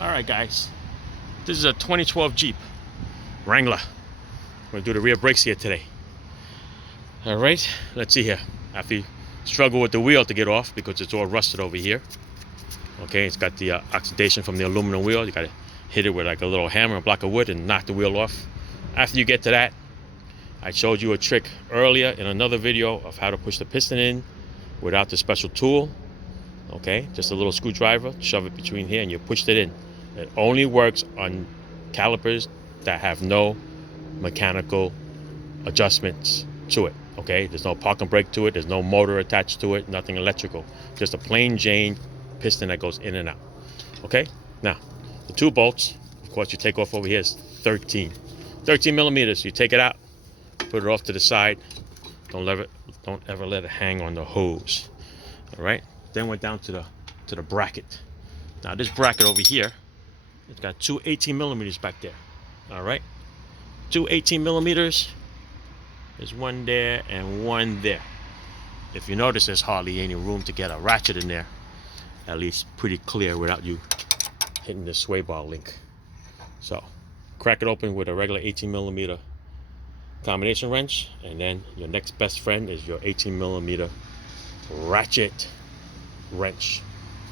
Alright guys, this is a 2012 Jeep Wrangler. I'm going to do the rear brakes here today. Alright, let's see here. After you struggle with the wheel to get off because it's all rusted over here. Okay, it's got the oxidation from the aluminum wheel. You got to hit it with like a little hammer, a block of wood, and knock the wheel off. After you get to that, I showed you a trick earlier in another video of how to push the piston in without the special tool. Okay, just a little screwdriver, shove it between here and you pushed it in. It only works on calipers that have no mechanical adjustments to it. Okay, there's no park and brake to it, there's no motor attached to it, nothing electrical, just a plain Jane piston that goes in and out. Okay, now the two bolts, of course, you take off over here is 13 millimeters. You take it out, put it off to the side. Don't ever let it hang on the hose. All right, then we're down to the bracket. Now this bracket over here, it's got two 18 millimeters back there. All right, two 18 millimeters. There's one there and one there. If you notice, there's hardly any room to get a ratchet in there, at least pretty clear without you hitting the sway bar link. So crack it open with a regular 18 millimeter combination wrench, and then your next best friend is your 18 millimeter ratchet wrench.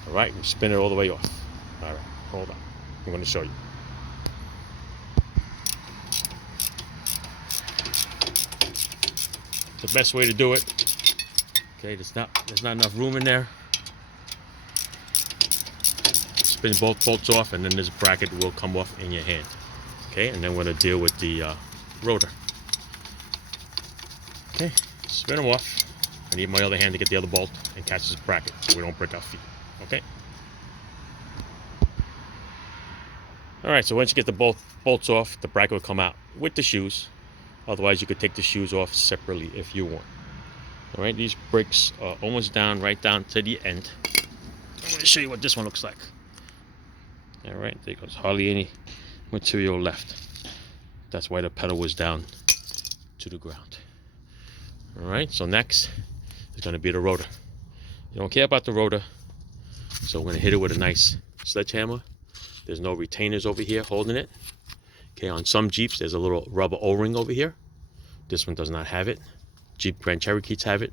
All right, and spin it all the way off. All right, hold on, I'm going to show you. The best way to do it. Okay, there's not enough room in there. Spin both bolts off, and then this bracket will come off in your hand. Okay, and then we're going to deal with the rotor. Okay, spin them off. I need my other hand to get the other bolt and catch this bracket so we don't break our feet. Okay. All right, so once you get the bolts off, the bracket will come out with the shoes. Otherwise, you could take the shoes off separately if you want. All right, these brakes are almost down, right down to the end. I'm going to show you what this one looks like. All right, there goes hardly any material left. That's why the pedal was down to the ground. All right, so next is going to be the rotor. You don't care about the rotor, so we're going to hit it with a nice sledgehammer. There's no retainers over here holding it. Okay, on some Jeeps, there's a little rubber O-ring over here. This one does not have it. Jeep Grand Cherokees have it.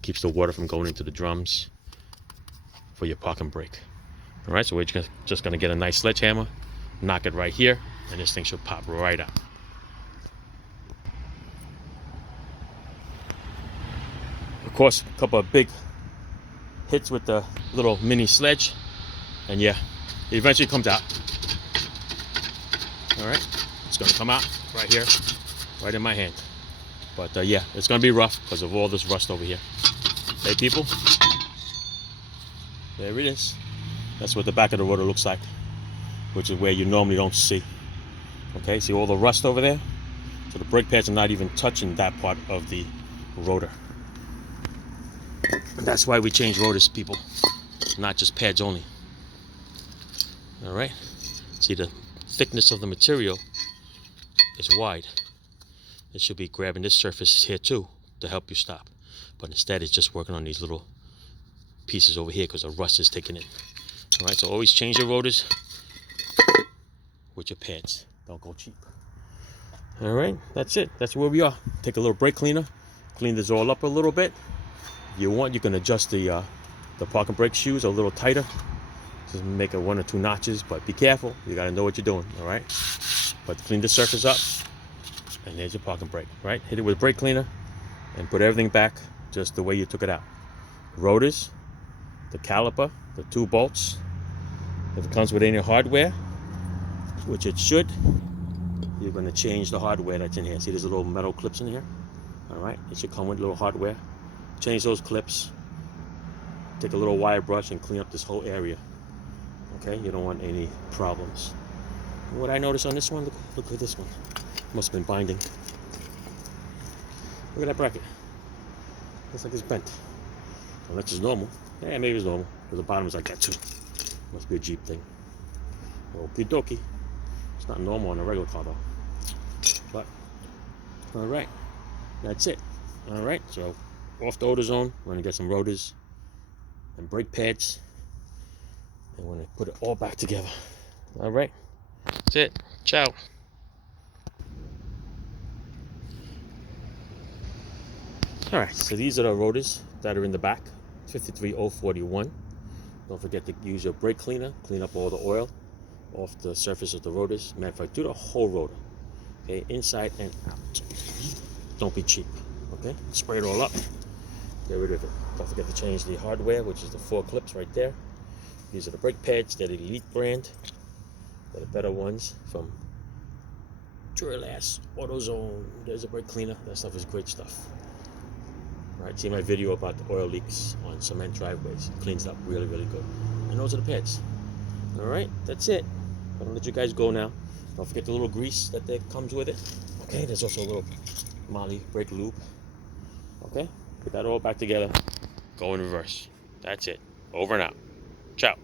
Keeps the water from going into the drums for your park and brake. All right, so we're just going to get a nice sledgehammer, knock it right here, and this thing should pop right out. Of course, a couple of big hits with the little mini sledge, and yeah, it eventually comes out. All right, it's going to come out right here, right in my hand. But yeah, it's going to be rough because of all this rust over here. Hey people, there it is. That's what the back of the rotor looks like, which is where you normally don't see. Okay, see all the rust over there? So the brake pads are not even touching that part of the rotor. And that's why we change rotors, people, not just pads only. All right, see the thickness of the material is wide. It should be grabbing this surface here too to help you stop, but instead it's just working on these little pieces over here because the rust is taking it. All right, so always change your rotors with your pads. Don't go cheap. All right, that's it. That's where we are. Take a little brake cleaner, clean this all up a little bit. If you want, you can adjust the park and brake shoes a little tighter. Just make it 1 or 2 notches, but be careful. You got to know what you're doing. All right, but clean the surface up, and there's your park and brake. Right, hit it with brake cleaner, and put everything back just the way you took it out. Rotors, the caliper, the 2 bolts. If it comes with any hardware, which it should, you're going to change the hardware that's in here. See, there's little metal clips in here. All right, it should come with little hardware. Change those clips. Take a little wire brush and clean up this whole area. Okay, you don't want any problems. What I noticed on this one, look at this one. Must have been binding. Look at that bracket. Looks like it's bent. Unless it's normal. Yeah, maybe it's normal. Because the bottom is like that too. Must be a Jeep thing. Okie dokie. It's not normal on a regular car though. But, alright. That's it. Alright, so off the AutoZone, we're going to get some rotors and brake pads. And we're going to put it all back together. All right, that's it. Ciao. All right, so these are the rotors that are in the back, 53041. Don't forget to use your brake cleaner, clean up all the oil off the surface of the rotors. Matter of fact, do the whole rotor, okay, inside and out. Don't be cheap, okay? Spray it all up, get rid of it. Don't forget to change the hardware, which is the 4 clips right there. These are the brake pads. They're the Elite brand. They're the better ones from Duralast, AutoZone. There's a brake cleaner. That stuff is great stuff. All right, see my video about the oil leaks on cement driveways. It cleans it up really, really good. And those are the pads. All right, that's it. I'm gonna let you guys go now. Don't forget the little grease that comes with it. Okay, there's also a little Molly brake lube. Okay, put that all back together. Go in reverse. That's it. Over and out. Ciao.